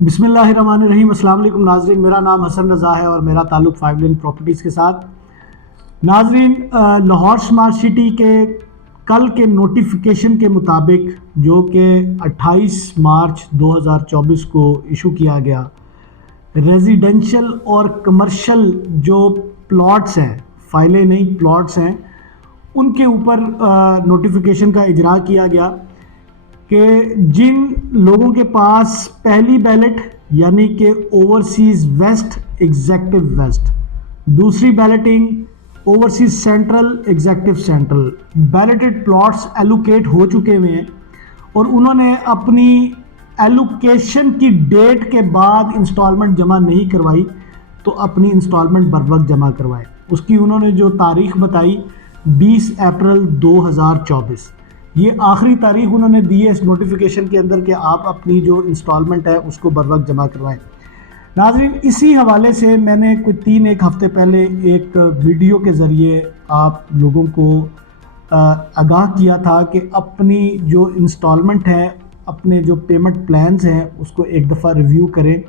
बिस्मिल्लाहिर्रहमानिर्रहीम। अस्सलाम वालेकुम नाजरीन, मेरा नाम हसन रज़ा है और मेरा ताल्लुक़ 5 लेन प्रॉपर्टीज़ के साथ। नाजरीन, लाहौर स्मार्ट सिटी के कल के नोटिफिकेशन के मुताबिक जो कि 28 मार्च 2024 को इशू किया गया, रेजिडेंशियल और कमर्शियल जो प्लॉट्स हैं, फाइलें नहीं प्लॉट्स हैं, उनके ऊपर नोटिफिकेशन का इजरा किया गया कि जिन लोगों के पास पहली बैलेट यानी कि ओवरसीज़ वेस्ट एग्जेक्टिव वेस्ट, दूसरी balloting overseas central executive central, balloted plots allocate हो चुके हुए हैं और उन्होंने अपनी एलोकेशन की डेट के बाद इंस्टॉलमेंट जमा नहीं करवाई तो अपनी इंस्टॉलमेंट बर वक्त जमा करवाए। उसकी उन्होंने जो तारीख बताई 20 अप्रैल 2024, ये आखिरी तारीख उन्होंने दी है इस नोटिफिकेशन के अंदर कि आप अपनी जो इंस्टॉलमेंट है उसको बर वक्त जमा करवाएं। नाज़रीन, इसी हवाले से मैंने कुछ 3-1 हफ़्ते पहले एक वीडियो के ज़रिए आप लोगों को आगाह किया था कि अपनी जो इंस्टॉलमेंट है, अपने जो पेमेंट प्लान्स हैं उसको एक दफ़ा रिव्यू करें।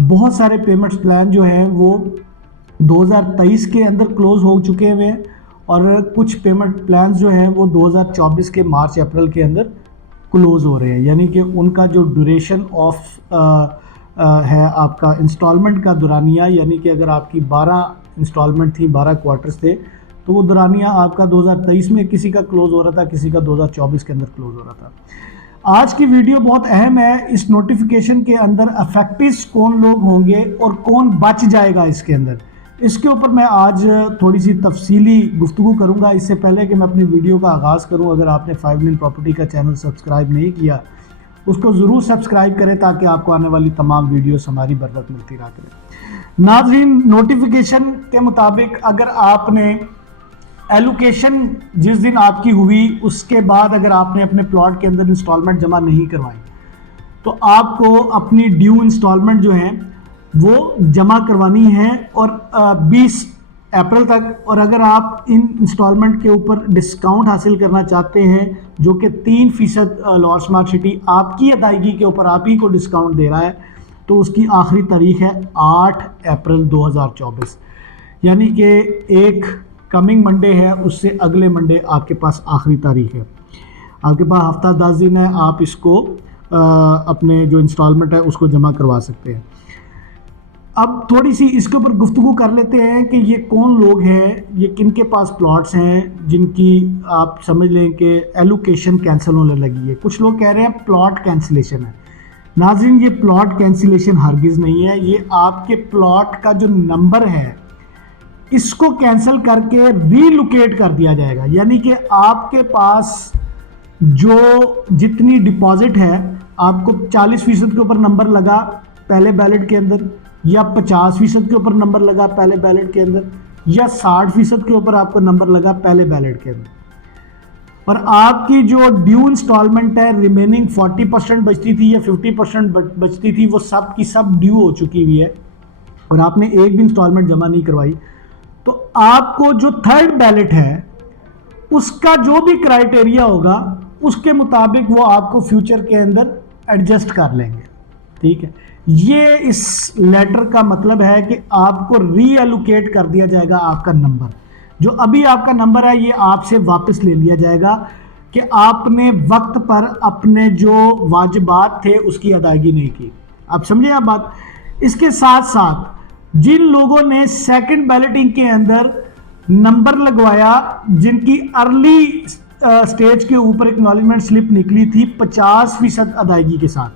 बहुत सारे पेमेंट्स प्लान जो हैं वो 2023 के अंदर क्लोज़ हो चुके हुए हैं और कुछ पेमेंट प्लान्स जो हैं वो 2024 के मार्च अप्रैल के अंदर क्लोज़ हो रहे हैं, यानी कि उनका जो ड्यूरेशन ऑफ है आपका इंस्टॉलमेंट का दुरानिया, यानी कि अगर आपकी 12 इंस्टॉलमेंट थी, 12 क्वार्टर्स थे, तो वो दुरानिया आपका 2023 में किसी का क्लोज़ हो रहा था, किसी का 2024 के अंदर क्लोज़ हो रहा था। आज की वीडियो बहुत अहम है। इस नोटिफिकेशन के अंदर अफेक्टिव्स कौन लोग होंगे और कौन बच जाएगा इसके अंदर, इसके ऊपर मैं आज थोड़ी सी तफसीली गुफ्तगू करूँगा। इससे पहले कि मैं अपनी वीडियो का आगाज़ करूँ, अगर आपने 5 लेन प्रॉपर्टी का चैनल सब्सक्राइब नहीं किया उसको ज़रूर सब्सक्राइब करें ताकि आपको आने वाली तमाम वीडियोस हमारी बर वक्त मिलती रहा करें। नाज़रीन, नोटिफिकेशन के मुताबिक अगर आपने एलोकेशन जिस दिन आपकी हुई उसके बाद अगर आपने अपने प्लॉट के अंदर इंस्टॉलमेंट जमा नहीं करवाई तो आपको अपनी ड्यू इंस्टॉलमेंट जो है वो जमा करवानी है और 20 अप्रैल तक। और अगर आप इन इंस्टॉलमेंट के ऊपर डिस्काउंट हासिल करना चाहते हैं जो कि 3% लाहौर स्मार्ट सिटी आपकी अदायगी के ऊपर आप ही को डिस्काउंट दे रहा है, तो उसकी आखिरी तारीख है 8 अप्रैल 2024, यानी कि एक कमिंग मंडे है, उससे अगले मंडे आपके पास आखिरी तारीख है। आपके पास हफ्ता 10 दिन है, आप इसको अपने जो इंस्टॉलमेंट है उसको जमा करवा सकते हैं। अब थोड़ी सी इसके ऊपर गुफ्तगू कर लेते हैं कि ये कौन लोग हैं, ये किन के पास प्लॉट्स हैं जिनकी आप समझ लें कि एलोकेशन कैंसिल होने लगी है। कुछ लोग कह रहे हैं प्लॉट कैंसिलेशन है। नाज़रीन, ये प्लॉट कैंसिलेशन हरगिज़ नहीं है, ये आपके प्लॉट का जो नंबर है इसको कैंसिल करके रीलोकेट कर दिया जाएगा, यानी कि आपके पास जो जितनी डिपॉजिट है, आपको 40% के ऊपर नंबर लगा पहले बैलेट के अंदर, या 50% के ऊपर नंबर लगा पहले बैलेट के अंदर, या 60% के ऊपर आपको नंबर लगा पहले बैलेट के अंदर, और आपकी जो ड्यू इंस्टॉलमेंट है रिमेनिंग 40% बचती थी या 50% बचती थी, वो सब की सब ड्यू हो चुकी हुई है और आपने एक भी इंस्टॉलमेंट जमा नहीं करवाई, तो आपको जो थर्ड बैलेट है उसका जो भी क्राइटेरिया होगा उसके मुताबिक वो आपको फ्यूचर के अंदर एडजस्ट कर लेंगे। ठीक है, ये इस लेटर का मतलब है कि आपको रीएलोकेट कर दिया जाएगा। आपका नंबर जो अभी आपका नंबर है ये आपसे वापस ले लिया जाएगा कि आपने वक्त पर अपने जो वाजिबात थे उसकी अदायगी नहीं की। आप समझे आप बात। इसके साथ साथ जिन लोगों ने सेकंड बैलेटिंग के अंदर नंबर लगवाया, जिनकी अर्ली स्टेज के ऊपर एक्नॉलेजमेंट स्लिप निकली थी 50% अदायगी के साथ,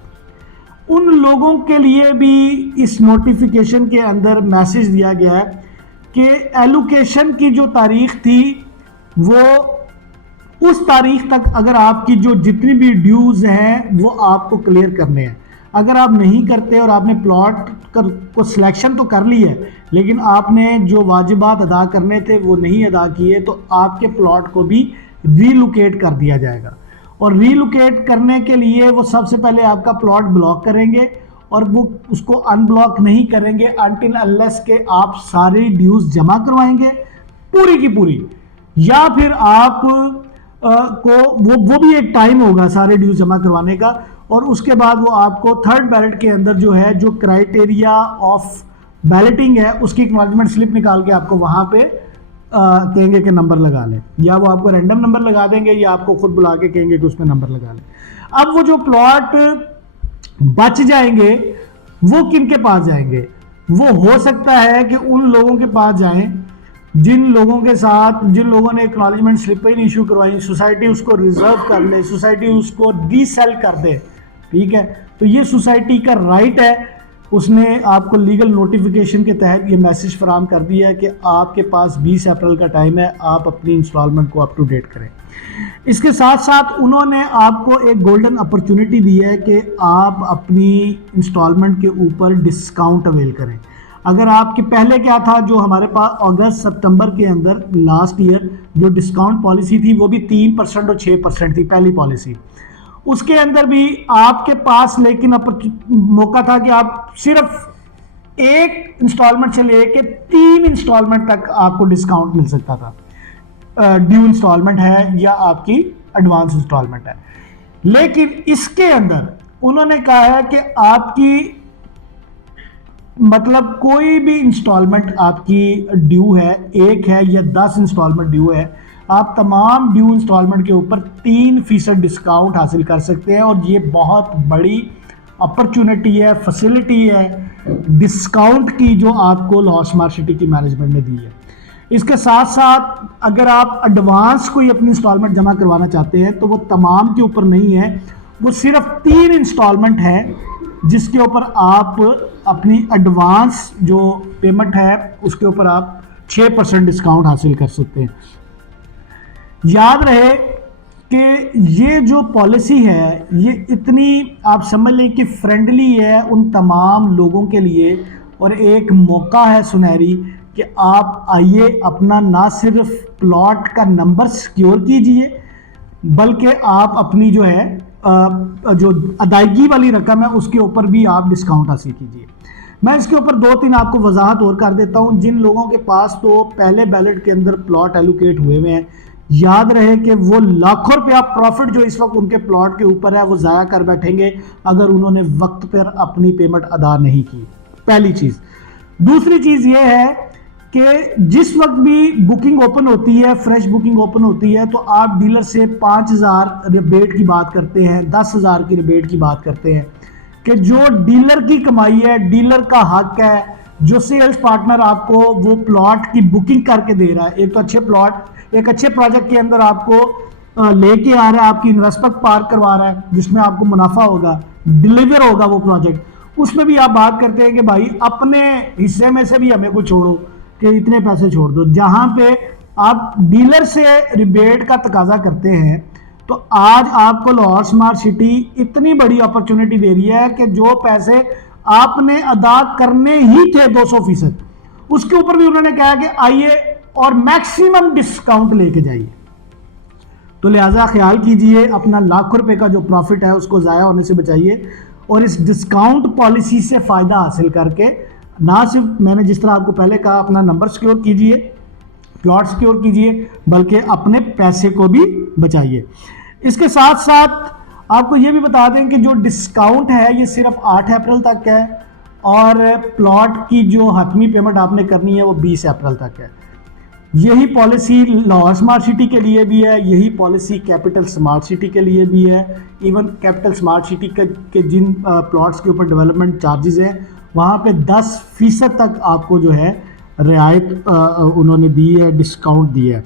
उन लोगों के लिए भी इस नोटिफिकेशन के अंदर मैसेज दिया गया है कि एलोकेशन की जो तारीख थी वो उस तारीख तक अगर आपकी जो जितनी भी ड्यूज हैं वो आपको क्लियर करने हैं। अगर आप नहीं करते और आपने प्लॉट को सिलेक्शन तो कर ली है लेकिन आपने जो वाजिबात अदा करने थे वो नहीं अदा किए, तो आपके प्लॉट को भी रीलोकेट कर दिया जाएगा। और रीलोकेट करने के लिए वो सबसे पहले आपका प्लॉट ब्लॉक करेंगे और वो उसको अनब्लॉक नहीं करेंगे अनटिल अनलेस के आप सारी ड्यूज जमा करवाएंगे पूरी की पूरी, या फिर आप को वो भी एक टाइम होगा सारे ड्यूज जमा करवाने का, और उसके बाद वो आपको थर्ड बैलेट के अंदर जो है जो क्राइटेरिया ऑफ बैलेटिंग है उसकी एक्नॉलेजमेंट स्लिप निकाल के आपको वहाँ पे कहेंगे कि नंबर लगा लें, या वो आपको रैंडम नंबर लगा देंगे या आपको खुद बुला के कहेंगे कि उसमें नंबर लगा लें। अब वो जो प्लॉट बच जाएंगे वो किन के पास जाएंगे? वो हो सकता है कि उन लोगों के पास जाएं जिन लोगों के साथ जिन लोगों ने एक्नॉलेजमेंट स्लिप ही इशू करवाई, सोसाइटी उसको रिजर्व कर ले, सोसाइटी उसको रीसेल कर दे, ठीक है, तो ये सोसाइटी का राइट है। उसने आपको लीगल नोटिफिकेशन के तहत ये मैसेज फराहम कर दिया है कि आपके पास 20 अप्रैल का टाइम है, आप अपनी इंस्टॉलमेंट को अप टू डेट करें। इसके साथ साथ उन्होंने आपको एक गोल्डन अपॉर्चुनिटी दी है कि आप अपनी इंस्टॉलमेंट के ऊपर डिस्काउंट अवेल करें। अगर आपके पहले क्या था, जो हमारे पास अगस्त सितंबर के अंदर लास्ट ईयर जो डिस्काउंट पॉलिसी थी वो भी 3% और 6% थी पहली पॉलिसी। उसके अंदर भी आपके पास लेकिन मौका था कि आप सिर्फ एक इंस्टॉलमेंट से लेके 3 इंस्टॉलमेंट तक आपको डिस्काउंट मिल सकता था। ड्यू इंस्टॉलमेंट है या आपकी एडवांस इंस्टॉलमेंट है। लेकिन इसके अंदर उन्होंने कहा है कि आपकी मतलब कोई भी इंस्टॉलमेंट आपकी ड्यू है, 1 है या 10 इंस्टॉलमेंट ड्यू है, आप तमाम ड्यू इंस्टॉलमेंट के ऊपर 3% डिस्काउंट हासिल कर सकते हैं। और ये बहुत बड़ी अपॉर्चुनिटी है, फैसिलिटी है डिस्काउंट की जो आपको लाहौर स्मार्ट सिटी की मैनेजमेंट ने दी है। इसके साथ साथ अगर आप एडवांस कोई अपनी इंस्टॉलमेंट जमा करवाना चाहते हैं तो वो तमाम के ऊपर नहीं है, वो सिर्फ 3 इंस्टॉलमेंट है जिसके ऊपर आप अपनी एडवांस जो पेमेंट है उसके ऊपर आप 6% डिस्काउंट हासिल कर सकते हैं। याद रहे कि ये जो पॉलिसी है ये इतनी आप समझ लें कि फ्रेंडली है उन तमाम लोगों के लिए, और एक मौका है सुनहरी कि आप आइए अपना ना सिर्फ प्लॉट का नंबर सिक्योर कीजिए बल्कि आप अपनी जो है जो अदायगी वाली रकम है उसके ऊपर भी आप डिस्काउंट हासिल कीजिए। मैं इसके ऊपर 2-3 आपको वजाहत और कर देता हूं। जिन लोगों के पास तो पहले बैलेट के अंदर प्लॉट एलोकेट हुए हुए हैं, याद रहे कि वो लाखों रुपया प्रॉफिट जो इस वक्त उनके प्लॉट के ऊपर है वो ज़ाया कर बैठेंगे अगर उन्होंने वक्त पर अपनी पेमेंट अदा नहीं की। पहली चीज़। दूसरी चीज़ ये है कि जिस वक्त भी बुकिंग ओपन होती है, फ्रेश बुकिंग ओपन होती है, तो आप डीलर से 5,000 रिबेट की बात करते हैं, 10,000 की रिबेट की बात करते हैं कि जो डीलर की कमाई है, डीलर का हक है, जो सेल्स पार्टनर आपको वो प्लॉट की बुकिंग करके दे रहा है। एक तो अच्छे प्लॉट, एक अच्छे प्रोजेक्ट के अंदर आपको लेके आ रहा है, आपकी इन्वेस्टमेंट पार्क करवा रहा है जिसमें आपको मुनाफा होगा, डिलीवर होगा वो प्रोजेक्ट, उसमें भी आप बात करते हैं कि भाई अपने हिस्से में से भी हमें कुछ छोड़ो कि इतने पैसे छोड़ दो। जहां पे आप डीलर से रिबेट का तकाजा करते हैं तो आज आपको लाहौर स्मार्ट सिटी इतनी बड़ी अपॉर्चुनिटी दे रही है कि जो पैसे आपने अदा करने ही थे 200%, उसके ऊपर भी उन्होंने कहा कि आइए और मैक्सिमम डिस्काउंट लेके जाइए। तो लिहाजा ख्याल कीजिए, अपना लाखों रुपए का जो प्रॉफिट है उसको ज़ाया होने से बचाइए और इस डिस्काउंट पॉलिसी से फ़ायदा हासिल करके ना सिर्फ मैंने जिस तरह आपको पहले कहा अपना नंबर सिक्योर कीजिए, प्लॉट सिक्योर कीजिए, बल्कि अपने पैसे को भी बचाइए। इसके साथ साथ आपको ये भी बता दें कि जो डिस्काउंट है ये सिर्फ 8 अप्रैल तक है और प्लॉट की जो हतमी पेमेंट आपने करनी है वो 20 अप्रैल तक है। यही पॉलिसी लाहौर स्मार्ट सिटी के लिए भी है, यही पॉलिसी कैपिटल स्मार्ट सिटी के लिए भी है। इवन कैपिटल स्मार्ट सिटी के जिन प्लॉट्स के ऊपर डेवलपमेंट चार्जेस हैं वहाँ पे 10% तक आपको जो है रियायत उन्होंने दी है, डिस्काउंट दिया है।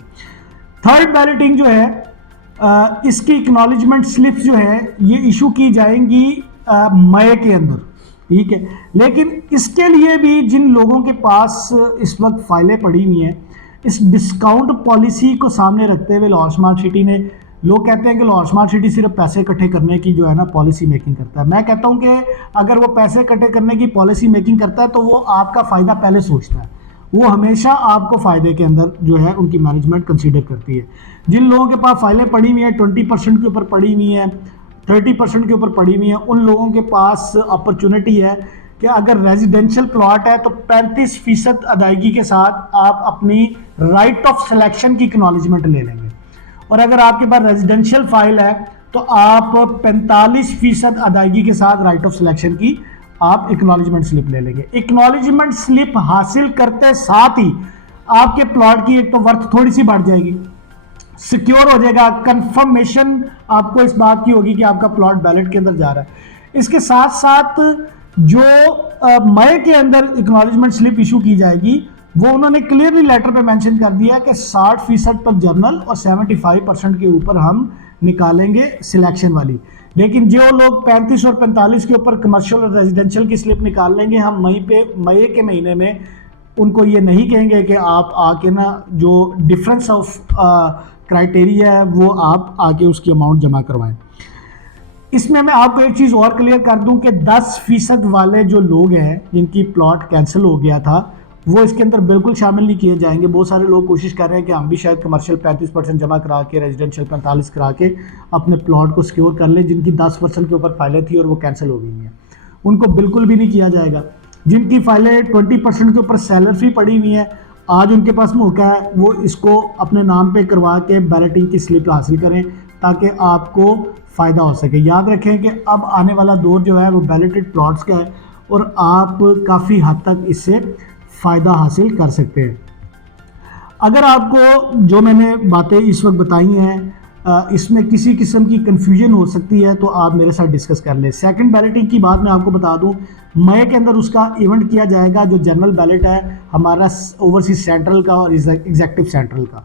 थर्ड बैलेटिंग जो है इसकी एक्नॉलेजमेंट स्लिप्स जो है ये इशू की जाएंगी मई के अंदर, ठीक है। लेकिन इसके लिए भी जिन लोगों के पास इस वक्त फाइलें पड़ी हुई हैं, इस डिस्काउंट पॉलिसी को सामने रखते हुए लाहौर स्मार्ट सिटी ने, लोग कहते हैं कि लाहौर स्मार्ट सिटी सिर्फ पैसे इकट्ठे करने की जो है ना पॉलिसी मेकिंग करता है। मैं कहता हूं कि अगर वो पैसे इकट्ठे करने की पॉलिसी मेकिंग करता है तो वो आपका फ़ायदा पहले सोचता है, वो हमेशा आपको फ़ायदे के अंदर जो है उनकी मैनेजमेंट कंसीडर करती है। जिन लोगों के पास फाइलें पड़ी हुई हैं 20% के ऊपर पड़ी हुई हैं, 30% के ऊपर पड़ी हुई हैं, उन लोगों के पास अपॉर्चुनिटी है कि अगर रेजिडेंशियल प्लॉट है तो 35% अदायगी के साथ आप अपनी राइट ऑफ सिलेक्शन की एक्नॉलेजमेंट ले लेंगे। और अगर आपके पास रेजिडेंशियल फाइल है तो आप 45% अदायगी के साथ राइट ऑफ सिलेक्शन की आप एक्नॉलेजमेंट स्लिप ले लेंगे। एक्नॉलेजमेंट स्लिप हासिल करते साथ ही आपके प्लॉट की एक तो वर्थ थोड़ी सी बढ़ जाएगी, सिक्योर हो जाएगा, कंफर्मेशन आपको इस बात की होगी कि आपका प्लॉट बैलेट के अंदर जा रहा है। इसके साथ साथ जो मई के अंदर एक्नॉलेजमेंट स्लिप इशू की जाएगी वो उन्होंने क्लियरली लेटर पे मेंशन कर दिया कि 60% पर जर्नल और 75% के ऊपर हम निकालेंगे सिलेक्शन वाली। लेकिन जो लोग 35 और 45 के ऊपर कमर्शियल और रेजिडेंशियल की स्लिप निकाल लेंगे, हम मई के महीने में उनको ये नहीं कहेंगे कि आप आके ना जो डिफरेंस ऑफ क्राइटेरिया है वो आप आके उसकी अमाउंट जमा करवाएं। इसमें मैं आपको एक चीज़ और क्लियर कर दूं कि 10% वाले जो लोग हैं जिनकी प्लॉट कैंसिल हो गया था वो इसके अंदर बिल्कुल शामिल नहीं किए जाएंगे। बहुत सारे लोग कोशिश कर रहे हैं कि हम भी शायद कमर्शियल 35% जमा करा के रेजिडेंशियल 45 करा के अपने प्लॉट को सिक्योर कर लें, जिनकी 10% के ऊपर फाइलें थी और वो कैंसिल हो गई हैं, उनको बिल्कुल भी नहीं किया जाएगा। जिनकी फाइलें 20% के ऊपर सेलर फी पड़ी हुई हैं, आज उनके पास मौका है वो इसको अपने नाम पे करवा के बैलेटिंग की स्लिप हासिल करें ताकि आपको फ़ायदा हो सके। याद रखें कि अब आने वाला दौर जो है वो बैलेटेड प्लॉट्स का है और आप काफ़ी हद तक इससे फ़ायदा हासिल कर सकते हैं। अगर आपको जो मैंने बातें इस वक्त बताई हैं इसमें किसी किस्म की कन्फ्यूजन हो सकती है तो आप मेरे साथ डिस्कस कर लें। सेकंड बैलेटिंग की बात मैं आपको बता दूं, मई के अंदर उसका इवेंट किया जाएगा। जो जनरल बैलेट है हमारा ओवरसीज सेंट्रल का और एग्जेक्टिव सेंट्रल का,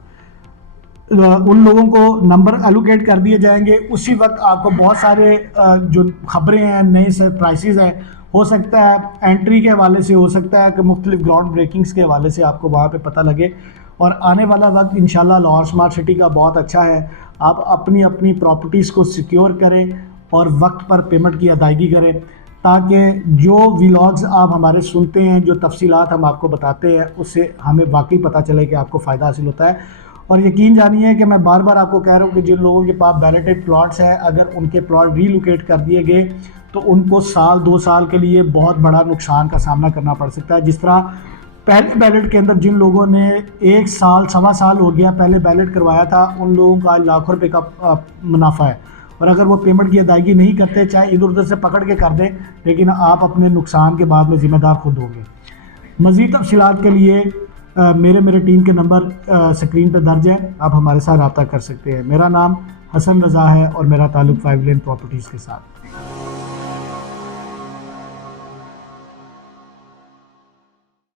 उन लोगों को नंबर एलोकेट कर दिए जाएंगे। उसी वक्त आपको बहुत सारे जो खबरें हैं, नए से प्राइसेस हैं, हो सकता है एंट्री के हवाले से, हो सकता है कि मुख्तलिफ ग्राउंड ब्रेकिंग्स के हवाले से आपको वहाँ पे पता लगे। और आने वाला वक्त इंशाल्लाह लाहौर स्मार्ट सिटी का बहुत अच्छा है। आप अपनी अपनी प्रॉपर्टीज़ को सिक्योर करें और वक्त पर पेमेंट की अदायगी करें ताकि जो व्लॉग्स आप हमारे सुनते हैं, जो तफसीलात हम आपको बताते हैं, उससे हमें वाकई पता चले कि आपको फ़ायदा हासिल होता है। और यकीन जानिए कि मैं बार बार आपको कह रहा हूँ कि जिन लोगों के पास बैलेटेड प्लॉट्स हैं, अगर उनके प्लॉट रीलोकेट कर दिए गए तो उनको साल 2 साल के लिए बहुत बड़ा नुकसान का सामना करना पड़ सकता है। जिस तरह पहले बैलेट के अंदर जिन लोगों ने 1 साल 1.25 साल हो गया पहले बैलेट करवाया था, उन लोगों का लाखों रुपए का मुनाफा है। और अगर वो पेमेंट की अदायगी नहीं करते, चाहे इधर उधर से पकड़ के कर दें, लेकिन आप अपने नुकसान के बाद में ज़िम्मेदार खुद होंगे। मज़ीद तफसीलात के लिए मेरे टीम के नंबर स्क्रीन पर दर्ज है, आप हमारे साथ रब्ता कर सकते हैं। मेरा नाम हसन रज़ा है और मेरा ताल्लुक़ 5 लेन प्रॉपर्टीज़ के साथ।